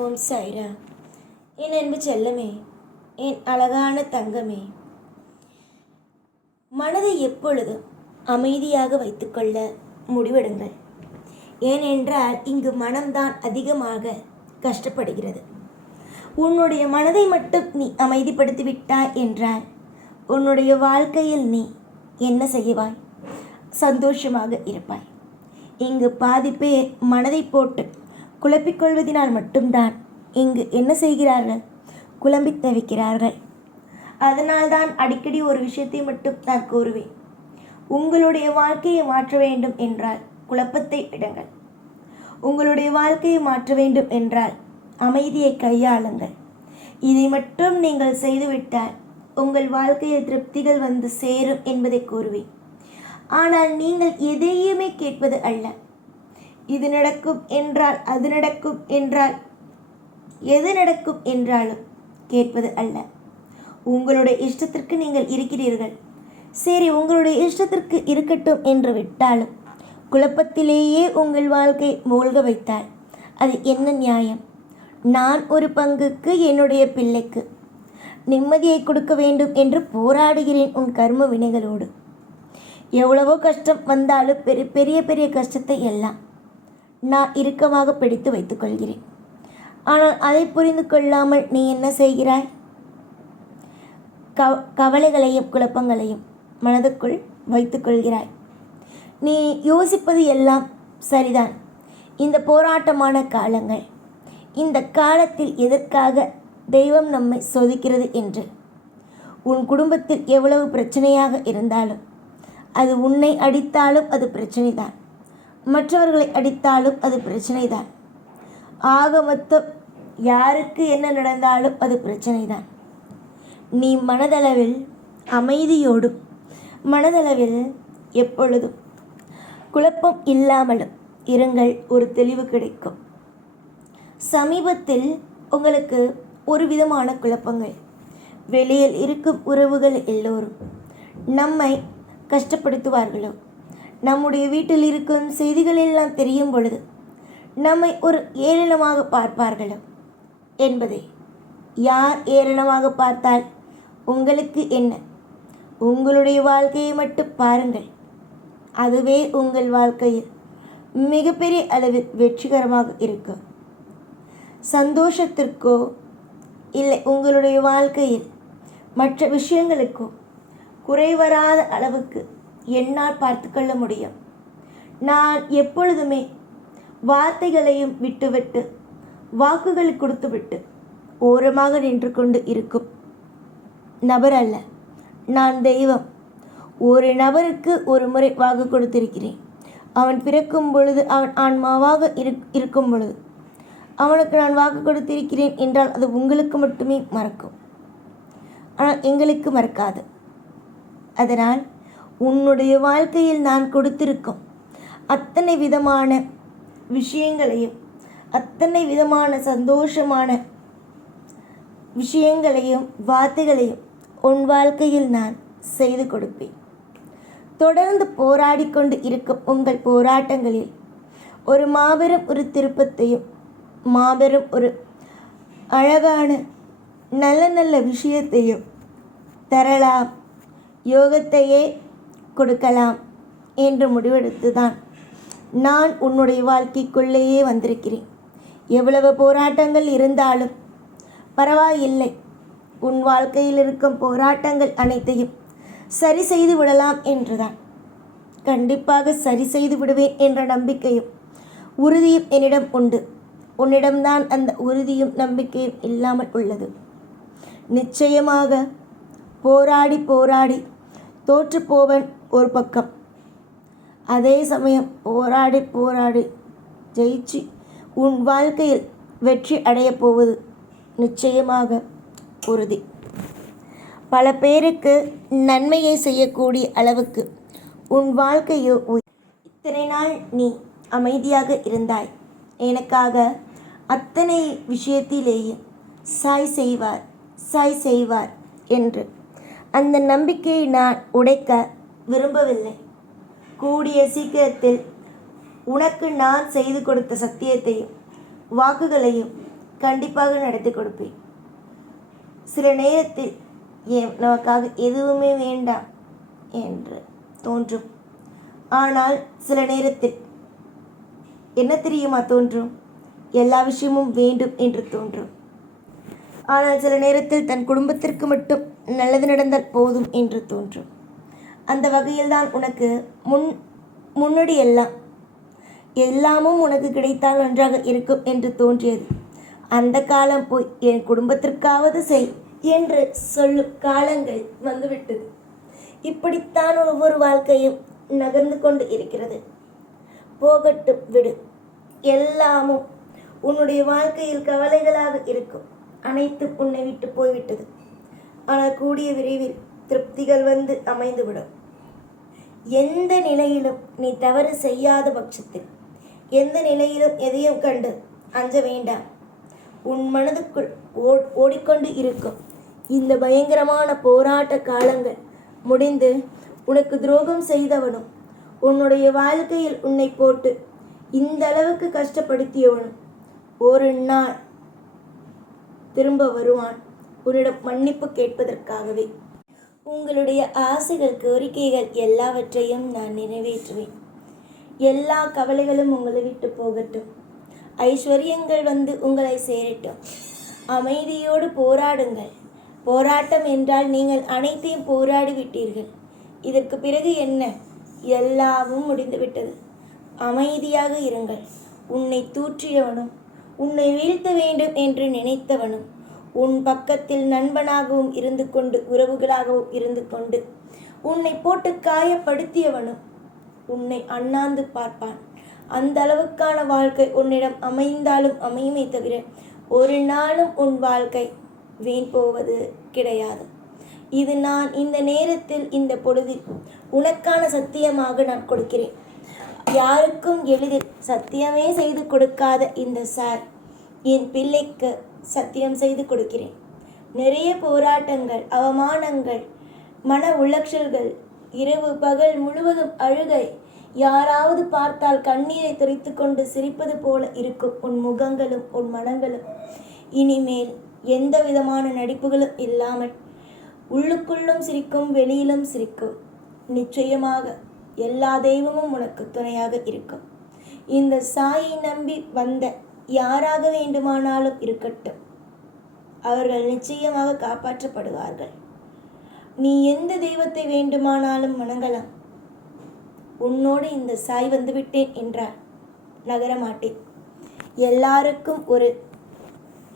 ஓம் சாய்ரா. என் அன்பு செல்லமே, என் அழகான தங்கமே, மனதை எப்பொழுதும் அமைதியாக வைத்துக்கொள்ள முடிவெடுங்கள். ஏனென்றால் இங்கு மனம்தான் அதிகமாக கஷ்டப்படுகிறது. உன்னுடைய மனதை மட்டும் நீ அமைதிப்படுத்திவிட்டாய் என்றால் உன்னுடைய வாழ்க்கையில் நீ என்ன செய்வாய்? சந்தோஷமாக இருப்பாய். இங்கு பாதி பேர் மனதை போட்டு குழப்பிக்கொள்வதனால் மட்டும்தான் இங்கு என்ன செய்கிறார்கள்? குழம்பி தவிக்கிறார்கள். அதனால்தான் அடிக்கடி ஒரு விஷயத்தை மட்டும் நான் கூறுவேன். உங்களுடைய வாழ்க்கையை மாற்ற வேண்டும் என்றால் குழப்பத்தை விடுங்கள். உங்களுடைய வாழ்க்கையை மாற்ற வேண்டும் என்றால் அமைதியை கையாளுங்கள். இதை மட்டும் நீங்கள் செய்துவிட்டால் உங்கள் வாழ்க்கையில் திருப்திகள் வந்து சேரும் என்பதை கூறுவேன். ஆனால் நீங்கள் எதையுமே கேட்பது அல்ல. இது நடக்கும் என்றால் அது நடக்கும் என்றால் எது நடக்கும் என்றாலும் கேட்பது அல்ல. உங்களுடைய இஷ்டத்திற்கு நீங்கள் இருக்கிறீர்கள். சரி, உங்களுடைய இஷ்டத்திற்கு இருக்கட்டும் என்று விட்டாலும் குழப்பத்திலேயே உங்கள் வாழ்க்கை மூழ்க வைத்தால் அது என்ன நியாயம்? நான் ஒரு பங்குக்கு என்னுடைய பிள்ளைக்கு நிம்மதியை கொடுக்க வேண்டும் என்று போராடுகிறேன் உன் கர்ம வினைகளோடு. எவ்வளவோ கஷ்டம் வந்தாலும் பெரிய பெரிய கஷ்டத்தை எல்லாம் நான் இறுக்கமாக பிடித்து வைத்துக்கொள்கிறேன். ஆனால் அதை புரிந்து கொள்ளாமல் நீ என்ன செய்கிறாய்? கவலைகளையும் குழப்பங்களையும் மனதுக்குள் வைத்துக்கொள்கிறாய். நீ யோசிப்பது எல்லாம் சரிதான். இந்த போராட்டமான காலங்கள், இந்த காலத்தில் எதற்காக தெய்வம் நம்மை சோதிக்கிறது என்று. உன் குடும்பத்தில் எவ்வளவு பிரச்சனையாக இருந்தாலும், அது உன்னை அடித்தாலும் அது பிரச்சனை தான், மற்றவர்களை அடித்தாலும் அது பிரச்சனை தான். ஆக மொத்தம் யாருக்கு என்ன நடந்தாலும் அது பிரச்சனை தான். நீ மனதளவில் அமைதியோடும் மனதளவில் எப்பொழுதும் குழப்பம் இல்லாமலும் இருங்கள். ஒரு தெளிவு கிடைக்கும். சமீபத்தில் உங்களுக்கு ஒரு விதமான குழப்பங்கள். வெளியில் இருக்கும் உறவுகள் எல்லோரும் நம்மை கஷ்டப்படுத்துவார்களோ, நம்முடைய வீட்டில் இருக்கும் செய்திகள் எல்லாம் தெரியும் பொழுது நம்மை ஒரு ஏளனமாக பார்ப்பார்களோ என்பதை. யார் ஏளனமாக பார்த்தால் உங்களுக்கு என்ன? உங்களுடைய வாழ்க்கையை மட்டும் பாருங்கள். அதுவே உங்கள் வாழ்க்கையில் மிகப்பெரிய அளவில் வெற்றிகரமாக இருக்கும். சந்தோஷத்திற்கோ இல்லை உங்களுடைய வாழ்க்கையில் மற்ற விஷயங்களுக்கோ குறைவராத அளவுக்கு என்னால் பார்த்து கொள்ள முடியும். நான் எப்பொழுதுமே வார்த்தைகளையும் விட்டுவிட்டு வாக்குகளை கொடுத்துவிட்டு ஓரமாக நின்று கொண்டு இருக்கும் நபர் அல்ல. நான் தெய்வம். ஒரு நபருக்கு ஒரு முறை வாக்கு கொடுத்திருக்கிறேன். அவன் பிறக்கும் பொழுது, அவன் ஆன்மாவாக இருக்கும் பொழுது அவனுக்கு நான் வாக்கு கொடுத்திருக்கிறேன் என்றால் அது உங்களுக்கு மட்டுமே மறக்கும், ஆனால் எங்களுக்கு மறக்காது. அதனால் உன்னுடைய வாழ்க்கையில் நான் கொடுத்திருக்கும் அத்தனை விதமான விஷயங்களையும், அத்தனை விதமான சந்தோஷமான விஷயங்களையும் வார்த்தைகளையும் உன் வாழ்க்கையில் நான் செய்து கொடுப்பேன். தொடர்ந்து போராடி கொண்டு இருக்கும் உங்கள் போராட்டங்களில் ஒரு மாபெரும் ஒரு திருப்பத்தையும், மாபெரும் ஒரு அழகான நல்ல நல்ல விஷயத்தையும் தரலாம், யோகத்தையே கொடுக்கலாம் என்று முடிவெடுத்து தான் நான் உன்னுடைய வாழ்க்கைக்குள்ளேயே வந்திருக்கிறேன். எவ்வளவு போராட்டங்கள் இருந்தாலும் பரவாயில்லை. உன் வாழ்க்கையில் இருக்கும் போராட்டங்கள் அனைத்தையும் சரி செய்து விடலாம் என்றுதான். கண்டிப்பாக சரி செய்து விடுவேன் என்ற நம்பிக்கையும் உறுதியும் என்னிடம் உண்டு. உன்னிடம்தான் அந்த உறுதியும் நம்பிக்கையும் இல்லாமல் உள்ளது. நிச்சயமாக போராடி போராடி தோற்று போவன் ஒரு பக்கம், அதே சமயம் போராடி போராடி ஜெயிச்சு உன் வாழ்க்கையில் வெற்றி அடையப் போவது நிச்சயமாக உறுதி. பல பேருக்கு நன்மையை செய்யக்கூடிய அளவுக்கு உன் வாழ்க்கையோ. இத்தனை நாள் நீ அமைதியாக இருந்தாய். எனக்காக அத்தனை விஷயத்திலேயே சாய் செய்வார், சாய் செய்வார் என்று அந்த நம்பிக்கையை நான் உடைக்க விரும்பவில்லை. கூடிய சீக்கிரத்தில் உனக்கு நான் செய்து கொடுத்த சத்தியத்தையும் வாக்குகளையும் கண்டிப்பாக நடத்தி கொடுப்பேன். சில நேரத்தில் நமக்காக எதுவுமே வேண்டாம் என்று தோன்றும். ஆனால் சில நேரத்தில் என்ன தெரியுமா தோன்றும்? எல்லா விஷயமும் வேண்டும் என்று தோன்றும். ஆனால் சில நேரத்தில் தன் குடும்பத்திற்கு மட்டும் நல்லது நடந்தால் போதும் என்று தோன்றும். அந்த வகையில்தான் உனக்கு முன்னாடி எல்லாமும் உனக்கு கிடைத்தால் நன்றாக இருக்கும் என்று தோன்றியது. அந்த காலம் போய் என் குடும்பத்திற்காவது செய் என்று சொல்லும் காலங்கள் வந்துவிட்டது. இப்படித்தான் ஒவ்வொரு வாழ்க்கையும் நகர்ந்து கொண்டு இருக்கிறது. போகட்டும், விடு. எல்லாமும் உன்னுடைய வாழ்க்கையில் கவலைகளாக இருக்கும். அனைத்தும் உன்னை விட்டு போய்விட்டது. ஆனால் கூடிய விரைவில் திருப்திகள் வந்து அமைந்துவிடும். எந்த நிலையிலும் நீ தவறு செய்யாத பட்சத்தில், எந்த நிலையிலும் எதையும் கண்டு அஞ்ச வேண்டாம். உன் மனதுக்குள் ஓடிக்கொண்டு இருக்கும் இந்த பயங்கரமான போராட்ட காலங்கள் முடிந்து உனக்கு துரோகம் செய்தவனும் உன்னுடைய வாழ்க்கையில் உன்னை போட்டு இந்த அளவுக்கு கஷ்டப்படுத்தியவனும் ஒரு நாள் திரும்ப வருவான் உன்னிடம் மன்னிப்பு கேட்பதற்காகவே. உங்களுடைய ஆசைகள், கோரிக்கைகள் எல்லாவற்றையும் நான் நிறைவேற்றுவேன். எல்லா கவலைகளும் உங்களை விட்டு போகட்டும். ஐஸ்வர்யங்கள் வந்து உங்களை சேரட்டும். அமைதியோடு போராடுங்கள். போராட்டம் என்றால் நீங்கள் அனைத்தையும் போராடி விட்டீர்கள். இதற்கு பிறகு என்ன? எல்லாமும் முடிந்துவிட்டது. அமைதியாக இருங்கள். உன்னை தூற்றியவனும் உன்னை வீழ்த்த வேண்டும் என்று நினைத்தவனும் உன் பக்கத்தில் நண்பனாகவும் இருந்து கொண்டு உறவுகளாகவும் இருந்து கொண்டு உன்னை போட்டு காயப்படுத்தியவனும் உன்னை அண்ணாந்து பார்ப்பான். அந்த அளவுக்கான வாழ்க்கை உன்னிடம் அமைந்தாலும் அமையுமே தவிர ஒரு நாளும் உன் வாழ்க்கை வீண் போவது கிடையாது. இது நான் இந்த நேரத்தில் இந்த பொழுதில் உனக்கான சத்தியமாக நான் கொடுக்கிறேன். யாருக்கும் எளிதில் சத்தியமே செய்து கொடுக்காத இந்த சாய் என் பிள்ளைக்கு சத்தியம் செய்து கொடுக்கிறேன். நிறைய போராட்டங்கள், அவமானங்கள், மன உளைச்சல்கள், இரவு பகல் முழுவதும் அழுகை, யாராவது பார்த்தால் கண்ணீரை துடைத்து கொண்டு சிரிப்பது போல இருக்கும் உன் முகங்களும் உன் மனங்களும் இனிமேல் எந்த விதமான நடிப்புகளும் இல்லாமல் உள்ளுக்குள்ளும் சிரிக்கும், வெளியிலும் சிரிக்கும். நிச்சயமாக எல்லா தெய்வமும் உனக்கு துணையாக இருக்கும். இந்த சாயை நம்பி வந்த யாராக வேண்டுமானாலும் இருக்கட்டும், அவர்கள் நிச்சயமாக காப்பாற்றப்படுவார்கள். நீ எந்த தெய்வத்தை வேண்டுமானாலும் வணங்கலாம். உன்னோடு இந்த சாய் வந்துவிட்டேன் என்றால் நகரமாட்டேன். எல்லாருக்கும் ஒரு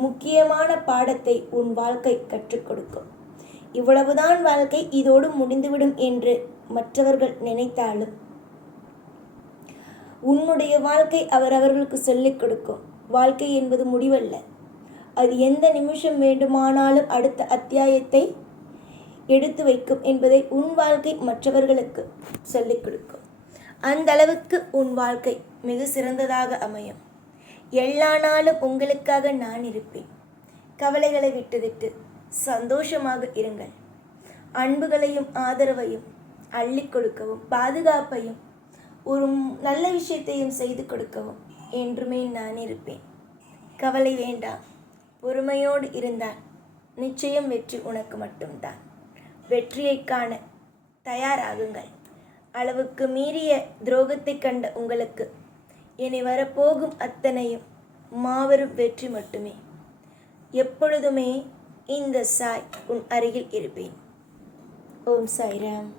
முக்கியமான பாடத்தை உன் வாழ்க்கை கற்றுக் கொடுக்கும். இவ்வளவுதான் வாழ்க்கை, இதோடு முடிந்துவிடும் என்று மற்றவர்கள் நினைத்தாலும் உன்னுடைய வாழ்க்கை அவரவர்களுக்கு சொல்லிக் கொடுக்கும். வாழ்க்கை என்பது முடிவல்ல. அது எந்த நிமிஷம் வேண்டுமானாலும் அடுத்த அத்தியாயத்தை எடுத்து வைக்கும் என்பதை உன் வாழ்க்கை மற்றவர்களுக்கு சொல்லிக் கொடுக்கும். அந்த அளவுக்கு உன் வாழ்க்கை மிக சிறந்ததாக அமையும். எல்லா நாளும் உங்களுக்காக நான் இருப்பேன். கவலைகளை விட்டுவிட்டு சந்தோஷமாக இருங்கள். அன்புகளையும் ஆதரவையும் அள்ளி கொடுக்கவும், பாதுகாப்பையும் ஒரு நல்ல விஷயத்தையும் செய்து கொடுக்கவும் என்றுமே நான் இருப்பேன். கவலை வேண்டாம். பொறுமையோடு இருந்தால் நிச்சயம் வெற்றி உனக்கு மட்டும்தான். வெற்றியை காண தயாராகுங்கள். அளவுக்கு மீறிய துரோகத்தை கண்ட உங்களுக்கு இனி வரப்போகும் அத்தனையும் மாபெரும் வெற்றி மட்டுமே. எப்பொழுதுமே இந்த சாய் உன் அருகில் இருப்பேன். ஓம் சாய்ராம்.